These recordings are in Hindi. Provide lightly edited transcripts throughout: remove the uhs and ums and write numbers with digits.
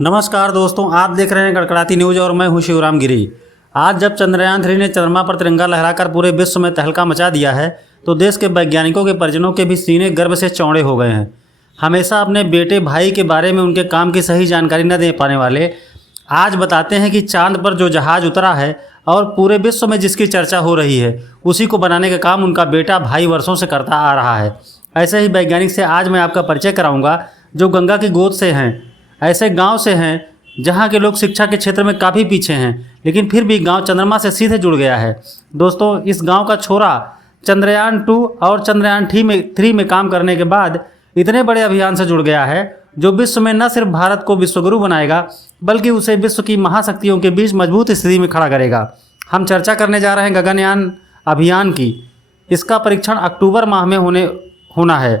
नमस्कार दोस्तों, आप देख रहे हैं कड़कड़ाती न्यूज और मैं हूं शिवराम गिरी। आज जब चंद्रयान 3 ने चंद्रमा पर तिरंगा लहराकर पूरे विश्व में तहलका मचा दिया है तो देश के वैज्ञानिकों के परिजनों के भी सीने गर्व से चौड़े हो गए हैं। हमेशा अपने बेटे भाई के बारे में उनके काम की सही जानकारी न दे पाने वाले आज बताते हैं कि चांद पर जो जहाज़ उतरा है और पूरे विश्व में जिसकी चर्चा हो रही है उसी को बनाने का काम उनका बेटा भाई वर्षों से करता आ रहा है। ऐसे ही वैज्ञानिक से आज मैं आपका परिचय कराऊंगा जो गंगा की गोद से हैं, ऐसे गांव से हैं जहां के लोग शिक्षा के क्षेत्र में काफ़ी पीछे हैं, लेकिन फिर भी गांव चंद्रमा से सीधे जुड़ गया है। दोस्तों, इस गांव का छोरा चंद्रयान 2 और चंद्रयान 3 में काम करने के बाद इतने बड़े अभियान से जुड़ गया है जो विश्व में न सिर्फ भारत को विश्वगुरु बनाएगा बल्कि उसे विश्व की महाशक्तियों के बीच मजबूत स्थिति में खड़ा करेगा। हम चर्चा करने जा रहे हैं गगनयान अभियान की। इसका परीक्षण अक्टूबर माह में होना है।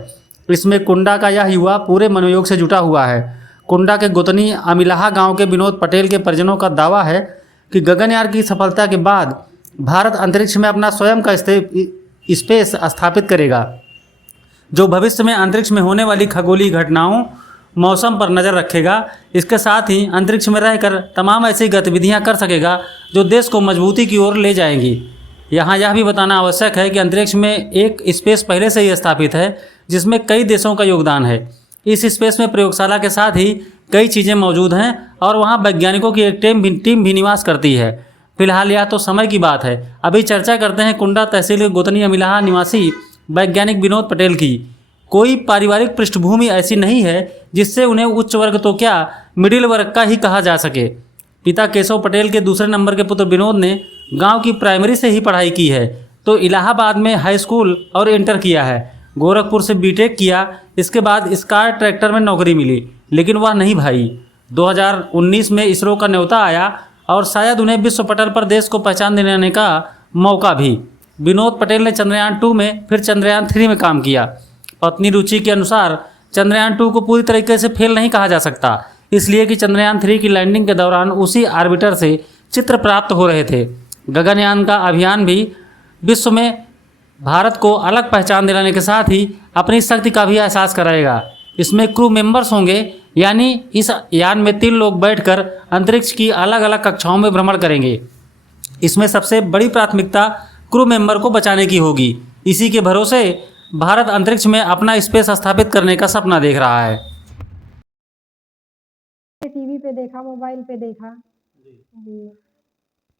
इसमें कुंडा का यह युवा पूरे मनोयोग से जुटा हुआ है। कुंडा के गोतनी अमिलाहा गांव के विनोद पटेल के परिजनों का दावा है कि गगनयान की सफलता के बाद भारत अंतरिक्ष में अपना स्वयं का स्पेस स्थापित करेगा, जो भविष्य में अंतरिक्ष में होने वाली खगोलीय घटनाओं, मौसम पर नज़र रखेगा। इसके साथ ही अंतरिक्ष में रहकर तमाम ऐसी गतिविधियां कर सकेगा जो देश को मजबूती की ओर ले जाएंगी। यहाँ यह भी बताना आवश्यक है कि अंतरिक्ष में एक स्पेस पहले से ही स्थापित है जिसमें कई देशों का योगदान है। इस स्पेस में प्रयोगशाला के साथ ही कई चीज़ें मौजूद हैं और वहाँ वैज्ञानिकों की एक टीम भी निवास करती है। फिलहाल यह तो समय की बात है। अभी चर्चा करते हैं कुंडा तहसील के गोतनी अमिलाहा निवासी वैज्ञानिक विनोद पटेल की। कोई पारिवारिक पृष्ठभूमि ऐसी नहीं है जिससे उन्हें उच्च वर्ग तो क्या मिडिल वर्ग का ही कहा जा सके। पिता केशव पटेल के दूसरे नंबर के पुत्र विनोद ने गांव की प्राइमरी से ही पढ़ाई की है तो इलाहाबाद में हाई स्कूल और इंटर किया है। गोरखपुर से बीटेक किया। इसके बाद स्कार ट्रैक्टर में नौकरी मिली, लेकिन वह नहीं भाई। 2019 में इसरो का न्योता आया और शायद उन्हें विश्व पटल पर देश को पहचान दिलाने का मौका भी। विनोद पटेल ने चंद्रयान 2 में फिर चंद्रयान 3 में काम किया। पत्नी रुचि के अनुसार चंद्रयान 2 को पूरी तरीके से फेल नहीं कहा जा सकता, इसलिए कि चंद्रयान 3 की लैंडिंग के दौरान उसी आर्बिटर से चित्र प्राप्त हो रहे थे। गगनयान का अभियान भी विश्व में भारत को अलग पहचान दिलाने के साथ ही अपनी शक्ति का भी एहसास कराएगा। इसमें क्रू मेंबर्स होंगे, यानी इस यान में 3 लोग बैठकर अंतरिक्ष की अलग अलग कक्षाओं में भ्रमण करेंगे। इसमें सबसे बड़ी प्राथमिकता क्रू मेंबर को बचाने की होगी। इसी के भरोसे भारत अंतरिक्ष में अपना स्पेस स्थापित करने का सपना देख रहा है। टीवी पे देखा, मोबाइल पे देखा जी।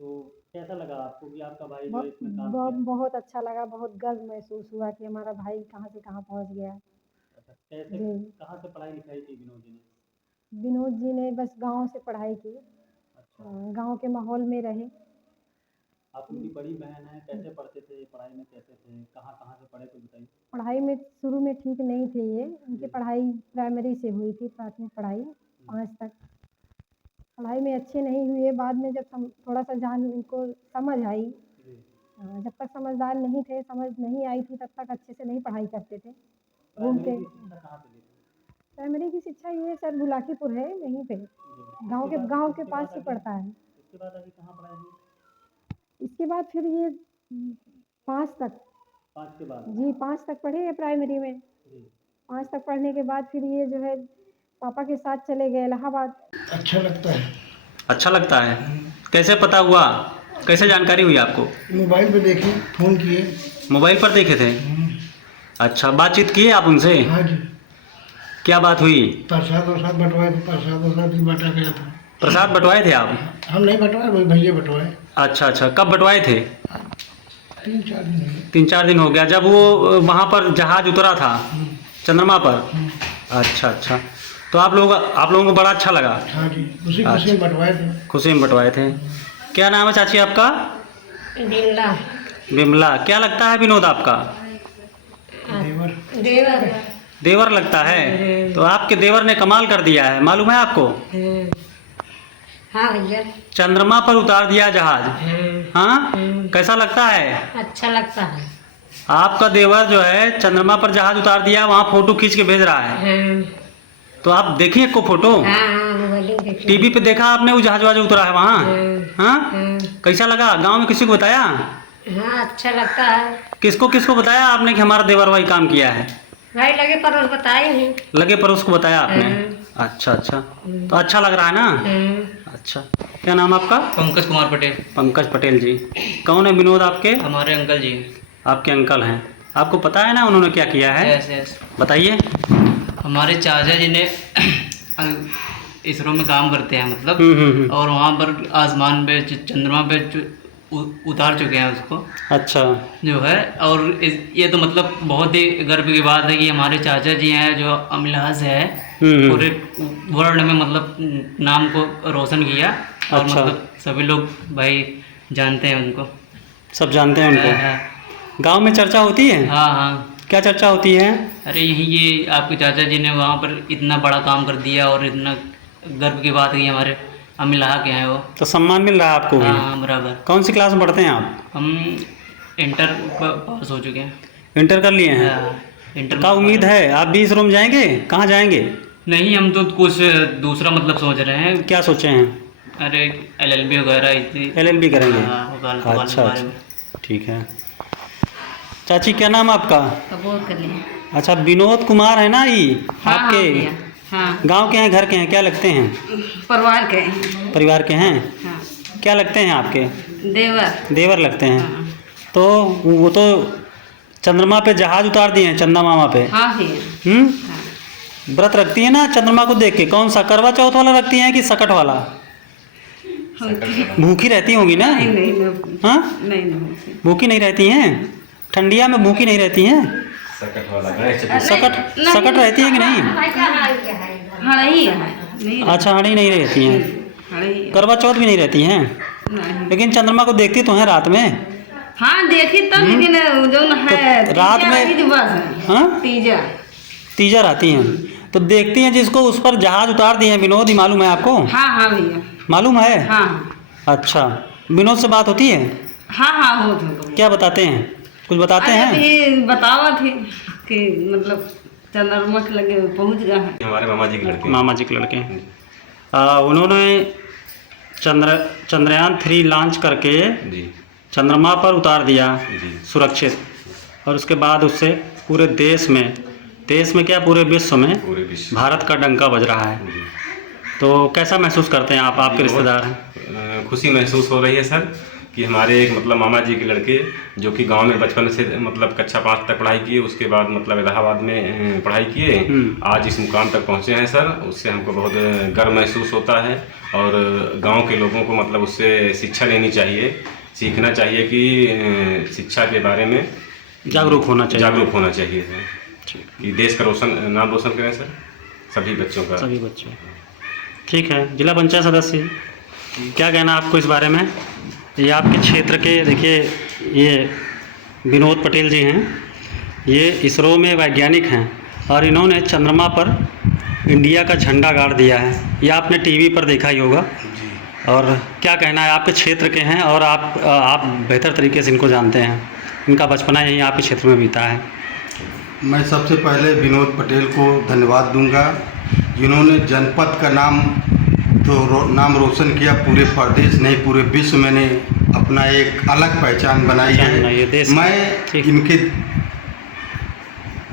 तो कैसा लगा आपको कि आपका भाई जो इसमें काम किया? बहुत अच्छा लगा। बहुत गर्व महसूस हुआ कि हमारा भाई कहाँ से कहाँ पहुँच गया। अच्छा, कैसे जी। कहाँ से पढ़ाई लिखाई की विनोद जी ने? विनोद जी ने बस गांव से पढ़ाई की। अच्छा, गांव के माहौल में रहे। आप उनकी बड़ी बहन है, कैसे पढ़ते थे, पढ़ाई में कैसे थे, कहाँ कहाँ से पढ़े, कुछ बताइए। पढ़ाई में शुरू में ठीक नहीं थे ये। उनकी पढ़ाई प्राइमरी से हुई थी, प्राथमिक पढ़ाई 5 तक। पढ़ाई में अच्छे नहीं हुए। बाद में जब थोड़ा सा जान उनको समझ आई, जब तक समझदार नहीं थे, समझ नहीं आई थी, तब तक अच्छे से नहीं पढ़ाई करते थे। घूमते। प्राइमरी की शिक्षा ये सर बुलाकीपुर है, यहीं पे गांव के पास ही पड़ता है। इसके बाद अभी कहाँ पढ़ाई हुई? इसके बाद फिर ये 5 तक। 5 के बाद? जी, 5 तक पढ़े हैं प्राइमरी में। 5 तक पढ़ने के बाद फिर ये जो है पापा के साथ चले गए इलाहाबाद। अच्छा लगता है। अच्छा लगता है। कैसे पता हुआ, कैसे जानकारी हुई आपको? मोबाइल पे देखे, फ़ोन किए। मोबाइल पर देखे थे? अच्छा, बातचीत की आप उनसे? हाँ जी। क्या बात हुई? प्रसाद वरसाद बंटवाए थे। प्रसाद वरसाद भी बांटा गया था। प्रसाद बंटवाए थे आप? हम नहीं बंटवाए, वही भैया बंटवाए। अच्छा अच्छा, कब बंटवाए थे? 3-4 दिन हुए। 3-4 दिन हो गया जब वो वहाँ पर जहाज उतरा था चंद्रमा पर? अच्छा अच्छा, तो आप लोगों को बड़ा अच्छा लगा? हाँ जी, उसी खुशी में बंटवाए थे। खुशी में बंटवाए थे। क्या नाम है चाची आपका? बिमला। विमला। क्या लगता है विनोद आपका? देवर। देवर। देवर लगता है? तो आपके देवर ने कमाल कर दिया है, मालूम है आपको? हाँ भैया। चंद्रमा पर उतार दिया जहाज। हाँ, कैसा लगता है? अच्छा लगता है। आपका देवर जो है चंद्रमा पर जहाज उतार दिया, वहाँ फोटो खींच के भेज रहा है। तो आप देखिए को फोटो? टीवी पे देखा आपने वो जहाज उतरा है वहाँ? हाँ, कैसा लगा? गांव में किसी को बताया? हाँ, अच्छा लगता है। किसको किसको बताया आपने कि हमारा देवर भाई काम किया है? भाई लगे पड़ोस बताए नहीं। लगे पड़ोस को बताया आपने? अच्छा अच्छा, तो अच्छा लग रहा है ना। अच्छा, क्या नाम आपका? पंकज कुमार पटेल। पंकज पटेल जी। कौन है विनोद आपके? हमारे अंकल जी। आपके अंकल हैं। आपको पता है ना उन्होंने क्या किया है? Yes yes. बताइए। हमारे चाचा जी ने इसरो में काम करते हैं मतलब, हम्म। और वहाँ पर आसमान पे चंद्रमा पे उतार चुके हैं उसको अच्छा। जो है। और ये तो मतलब बहुत ही गर्व की बात है कि हमारे चाचा जी हैं जो अमिलाज है, पूरे वर्ल्ड में मतलब नाम को रोशन किया। और अच्छा। मतलब सभी लोग भाई जानते हैं उनको। सब जानते हैं उनको। गांव में चर्चा होती है? हाँ हाँ। क्या चर्चा होती है? अरे यही ये आपके चाचा जी ने वहाँ पर इतना बड़ा काम कर दिया, और इतना गर्व की बात है कि हमारे अमिलाहा के हैं वो। तो सम्मान मिल रहा है आपको भी? हाँ बराबर। कौन सी क्लास में पढ़ते हैं आप? हम इंटर पास हो चुके हैं। इंटर कर लिए हैं? हाँ, इंटर क्या उम्मीद है आप भी इस रूम जाएंगे? कहाँ जाएंगे? नहीं, हम तो कुछ दूसरा मतलब सोच रहे हैं। क्या सोचे हैं? अरे LLB वगैरह इतनी। LLB करेंगे? हाँ, अच्छा अच्छा, ठीक है। चाची क्या नाम आपका? कबूल कर लिया। अच्छा, विनोद कुमार है ना ये हाँ, आपके? हाँ, गांव के हैं, घर के हैं, क्या लगते हैं? परिवार के हैं। परिवार के हैं? हाँ, क्या लगते हैं आपके? देवर। देवर लगते हैं। हाँ, तो वो तो चंद्रमा पे जहाज उतार दिए हैं, चंदा मामा पे। हाँ भैया। हम्म। व्रत रखती है ना चंद्रमा को देख के? कौन सा, करवा चौथ वाला रखती हैं कि सकट वाला? भूखी रहती होंगी ना? नहीं हाँ, नहीं भूखी नहीं रहती हैं? ठंडिया में भूखी नहीं रहती हैं? सकट सकट रहती है कि नहीं? हड़ई है नहीं। अच्छा, हड़ी नहीं रहती हैं। हड़ई करवा चौथ भी नहीं रहती हैं? नहीं। लेकिन चंद्रमा को देखती तो हैं रात में? हाँ देखी तब, लेकिन जो है तो रात में- तीजा बस है। हाँ, तीजा। तीजा आती हैं तो देखती हैं जिसको उस पर जहाज उतार दिए हैं। विनोद ही मालूम है आपको? हाँ हाँ भैया। मालूम है? हाँ अच्छा, विनोद से बात होती है? हाँ हाँ हो तो। क्या बताते हैं, कुछ बताते हैं? अरे बतावा थी कि मतलब चंद्रमा के लगे पहुँच गए हैं। हमारे मामा जी के लड़के। मामा जी के लड़के हैं। उन्होंने चंद्रयान 3 लॉन्च करके जी चंद्रमा पर उतार दिया जी सुरक्षित, और उसके बाद उससे पूरे देश में क्या पूरे विश्व में पूरे विश्व भारत का डंका बज रहा है। जी। तो कैसा महसूस करते हैं आप? आपके रिश्तेदार हैं? खुशी महसूस हो रही है सर कि हमारे एक मतलब मामा जी के लड़के जो कि गांव में बचपन से मतलब कक्षा 5 तक पढ़ाई किए, उसके बाद मतलब इलाहाबाद में पढ़ाई किए, आज इस मुकाम तक पहुंचे हैं सर। उससे हमको बहुत गर्व महसूस होता है, और गांव के लोगों को मतलब उससे शिक्षा लेनी चाहिए, सीखना चाहिए कि शिक्षा के बारे में जागरूक होना चाहिए सर, कि देश का नाम रोशन करें सर, सभी बच्चों का। सभी बच्चों। ठीक है, जिला पंचायत सदस्य क्या कहना आपको इस बारे में? ये आपके क्षेत्र के, देखिए ये विनोद पटेल जी हैं, ये इसरो में वैज्ञानिक हैं, और इन्होंने चंद्रमा पर इंडिया का झंडा गाड़ दिया है। ये आपने टीवी पर देखा ही होगा। और क्या कहना है, आपके क्षेत्र के हैं और आप बेहतर तरीके से इनको जानते हैं, इनका बचपना यहीं आपके क्षेत्र में बीता है। मैं सबसे पहले विनोद पटेल को धन्यवाद दूंगा, जिन्होंने जनपद का नाम रोशन किया। पूरे प्रदेश नहीं, पूरे विश्व में ने अपना एक अलग पहचान बनाई है। मैं इनके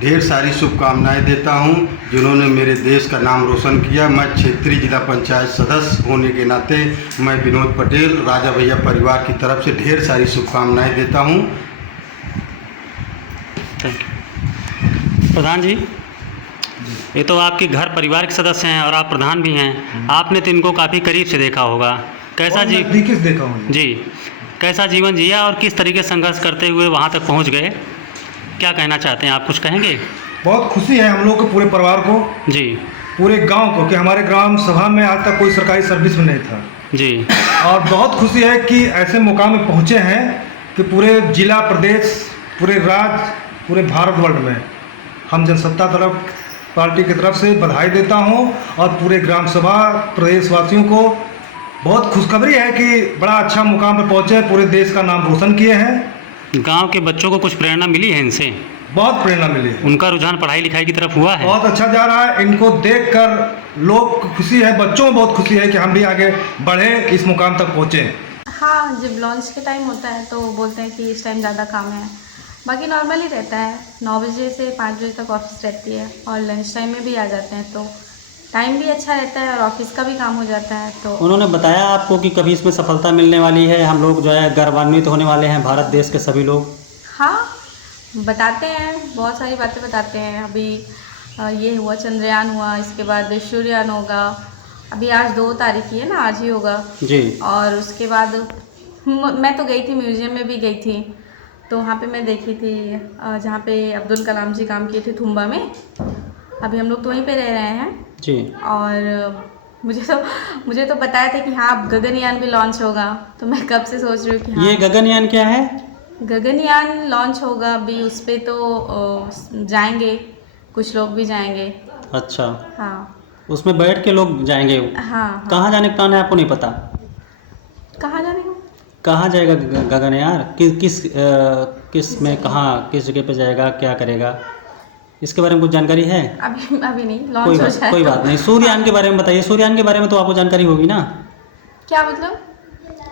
ढेर सारी शुभकामनाएं देता हूं, जिन्होंने मेरे देश का नाम रोशन किया। मैं क्षेत्रीय जिला पंचायत सदस्य होने के नाते मैं विनोद पटेल राजा भैया परिवार की तरफ से ढेर सारी शुभकामनाएं देता हूं। प्रधान जी, ये तो आपके घर परिवार के सदस्य हैं और आप प्रधान भी हैं, आपने तो इनको काफ़ी करीब से देखा होगा। कैसा देखा हूँ जी, कैसा जीवन जिया और किस तरीके से संघर्ष करते हुए वहाँ तक पहुँच गए? क्या कहना चाहते हैं आप, कुछ कहेंगे? बहुत खुशी है हम लोग को, पूरे परिवार को जी, पूरे गांव को, कि हमारे ग्राम सभा में आज तक कोई सरकारी सर्विस में नहीं था जी। और बहुत खुशी है कि ऐसे मुकाम में पहुँचे हैं कि पूरे जिला, प्रदेश, पूरे राज्य, पूरे भारत वर्ल्ड में हम जनसत्ता तरफ पार्टी की तरफ से बधाई देता हूं। और पूरे ग्राम सभा प्रदेशवासियों को बहुत खुशखबरी है कि बड़ा अच्छा मुकाम पर पहुंचे, पूरे देश का नाम रोशन किए हैं। गांव के बच्चों को कुछ प्रेरणा मिली है इनसे? बहुत प्रेरणा मिली है। उनका रुझान पढ़ाई लिखाई की तरफ हुआ है? बहुत अच्छा जा रहा है। इनको देखकर लोग को खुशी है, बच्चों में बहुत खुशी है कि हम भी आगे बढ़े, इस मुकाम तक पहुँचे। हाँ, जब लॉन्च के टाइम होता है तो बोलते हैं कि इस टाइम ज़्यादा काम है, बाकी नॉर्मल ही रहता है। 9 बजे से 5 बजे तक ऑफिस रहती है और लंच टाइम में भी आ जाते हैं, तो टाइम भी अच्छा रहता है और ऑफिस का भी काम हो जाता है। तो उन्होंने बताया आपको कि कभी इसमें सफलता मिलने वाली है, हम लोग जो है गर्वान्वित होने वाले हैं, भारत देश के सभी लोग? हाँ, बताते हैं, बहुत सारी बातें बताते हैं। अभी ये हुआ, चंद्रयान हुआ, इसके बाद सूर्ययान होगा। अभी आज 2 तारीख ही है ना, आज ही होगा जी। और उसके बाद मैं तो गई थी, म्यूजियम में भी गई थी, तो वहाँ पे मैं देखी थी जहाँ पे अब्दुल कलाम जी काम किए थे, थुम्बा में। अभी हम लोग तो वहीं पे रह रहे हैं जी। और मुझे तो बताया था कि हाँ अब गगनयान भी लॉन्च होगा, तो मैं कब से सोच रही हूँ कि हाँ। ये गगनयान क्या है? गगनयान लॉन्च होगा अभी, उस पर तो जाएंगे, कुछ लोग भी जाएंगे। अच्छा। हाँ उसमें बैठ के लोग जाएंगे? हाँ। कहाँ जाने का प्लान है, आपको नहीं पता? कहाँ जाने को? कहाँ जाएगा गगनयान? किस में, कहाँ, किस जगह पे जाएगा, क्या करेगा, इसके बारे में कुछ जानकारी है? अभी नहीं, लॉन्च हो जाए। कोई बात नहीं। सूर्ययान के बारे में बताइए। सूर्ययान के बारे में तो आपको जानकारी होगी ना? क्या मतलब?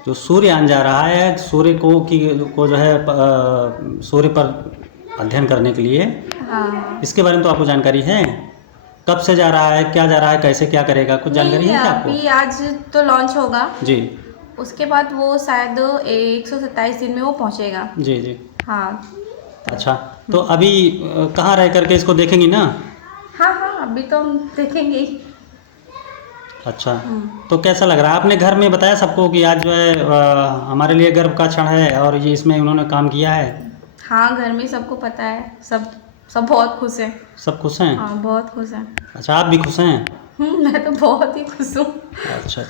जो सूर्ययान जा रहा है, सूर्य को जो है सूर्य पर अध्ययन करने के लिए, हाँ। इसके बारे में तो आपको जानकारी है? कब से जा रहा है, क्या जा रहा है, कैसे क्या करेगा, कुछ जानकारी है क्या आपको? अभी आज तो लॉन्च होगा जी। उसके बाद वो शायद 127 दिन में वो पहुंचेगा। जी जी। हाँ। अच्छा, तो अभी कहाँ रह करके इसको देखेंगी ना? हाँ हाँ, अभी तो हम देखेंगे ही। अच्छा, तो कैसा लग रहा है? आपने घर में बताया सबको कि आज जो है हमारे लिए गर्व का क्षण है और ये इसमें उन्होंने काम किया है? हाँ, घर में सबको पता है, सब बहुत खुश हैं। सब खुश हैं? हाँ, बहुत खुश हैं। अच्छा, आप भी खुश हैं? मैं तो बहुत ही खुश हूँ। अच्छा।